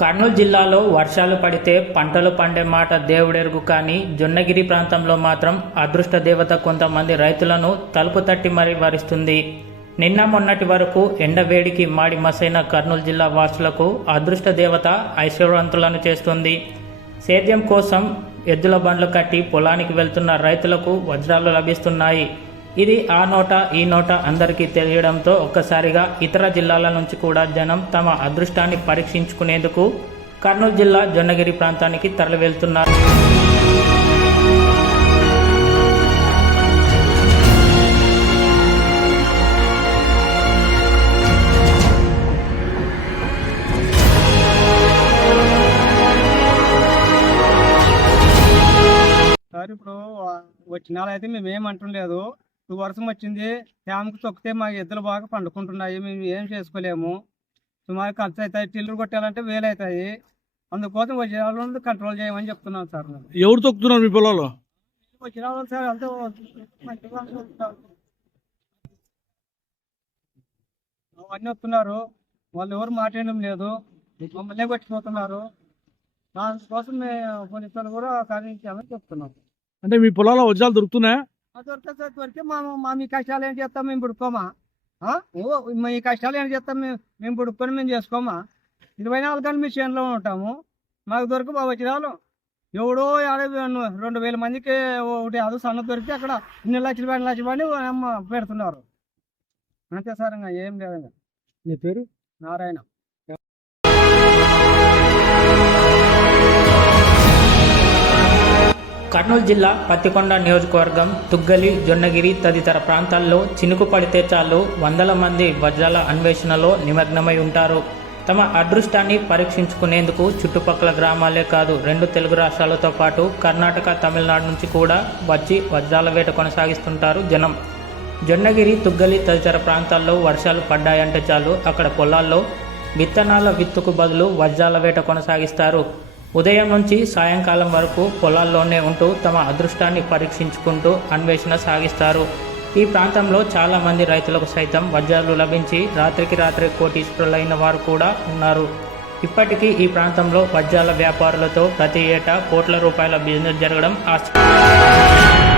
కర్నూలు జిల్లాలో వర్షాలు పడితే పంటలు పండే మాట దేవుడెరుగు, కానీ జొన్నగిరి ప్రాంతంలో మాత్రం అదృష్ట దేవత కొంతమంది రైతులను తలుపు తట్టి మరీ వరిస్తుంది. నిన్న మొన్నటి వరకు ఎండవేడికి మాడి మసైన కర్నూలు జిల్లా వాసులకు అదృష్ట దేవత ఐశ్వర్యవంతులను చేస్తుంది. సేద్యం కోసం ఎద్దుల బండ్లు కట్టి పొలానికి వెళ్తున్న రైతులకు వజ్రాలు లభిస్తున్నాయి. ఇది ఆ నోట ఈ నోట అందరికీ తెలియడంతో ఒక్కసారిగా ఇతర జిల్లాల నుంచి కూడా జనం తమ అదృష్టాన్ని పరీక్షించుకునేందుకు కర్నూలు జిల్లా జొన్నగిరి ప్రాంతానికి తరలి వెళ్తున్నారు. సార్ ఇప్పుడు వచ్చిన అయితే మేము ఏమంటలేదు. వర్షం వచ్చింది, ట్యాంకు తొక్కితే మా ఎద్దులు బాగా పండుకుంటున్నాయి, మేము ఏం చేసుకోలేము. సుమారు ఖర్చు అవుతాయి, టిల్లర్ కొట్టాలంటే వేలు అవుతాయి. అందుకోసం వచ్చిన వాళ్ళు కంట్రోల్ చేయమని చెప్తున్నాం సార్. ఎవరు తొక్కుతున్నారు మీ పొలాల్లో? వచ్చిన వాళ్ళు సార్ అంతా అవన్నీ వస్తున్నారు, వాళ్ళు ఎవరు మాట్లాడడం లేదు, మమ్మల్ని కొట్టిపోతున్నారు. దానికోసం మేము పోలీసులు కూడా కార్యించామని చెప్తున్నాం. అంటే మీ పొలాల్లో వజ్రాలు దొరుకుతున్నాయా? దొరికితే మా మీ కష్టాలు ఏం చేస్తాం, మేము పుడుకోమా? మీ కష్టాలు ఏం చేస్తాం, మేము పుడుకొని మేము చేసుకోమా? 24 గంటలు మీ చేనులో ఉంటాము, మాకు దొరికి బాగా వచ్చిన ఎవడో 2,000 మందికి ఒకటి అది సన్న దొరికితే అక్కడ 2 లక్షలు పడి పెడుతున్నారు. అంతే సార్, ఇంకా ఏం లేదు. నీ పేరు? నారాయణ. కర్నూలు జిల్లా పత్తికొండ నియోజకవర్గం తుగ్గలి, జొన్నగిరి తదితర ప్రాంతాల్లో చినుకు పడితే చాలు వందల మంది వజ్రాల అన్వేషణలో నిమగ్నమై ఉంటారు. తమ అదృష్టాన్ని పరీక్షించుకునేందుకు చుట్టుపక్కల గ్రామాలే కాదు, 2 తెలుగు రాష్ట్రాలతో పాటు కర్ణాటక, తమిళనాడు నుంచి కూడా వచ్చి వజ్రాల వేట కొనసాగిస్తుంటారు జనం. జొన్నగిరి, తుగ్గలి తదితర ప్రాంతాల్లో వర్షాలు పడ్డాయంటే చాలు అక్కడ పొలాల్లో విత్తనాల విత్తుకు బదులు వజ్రాల వేట కొనసాగిస్తారు. ఉదయం నుంచి సాయంకాలం వరకు పొలాల్లోనే ఉంటూ తమ అదృష్టాన్ని పరీక్షించుకుంటూ అన్వేషణ సాగిస్తారు. ఈ ప్రాంతంలో చాలామంది రైతులకు సైతం వజ్రాలు లభించి రాత్రికి రాత్రి కోటీశ్వరులైన వారు కూడా ఉన్నారు. ఇప్పటికీ ఈ ప్రాంతంలో వజ్రాల వ్యాపారులతో ప్రతి ఏటా కోట్ల రూపాయల బిజినెస్ జరగడం ఆశ్చర్యం.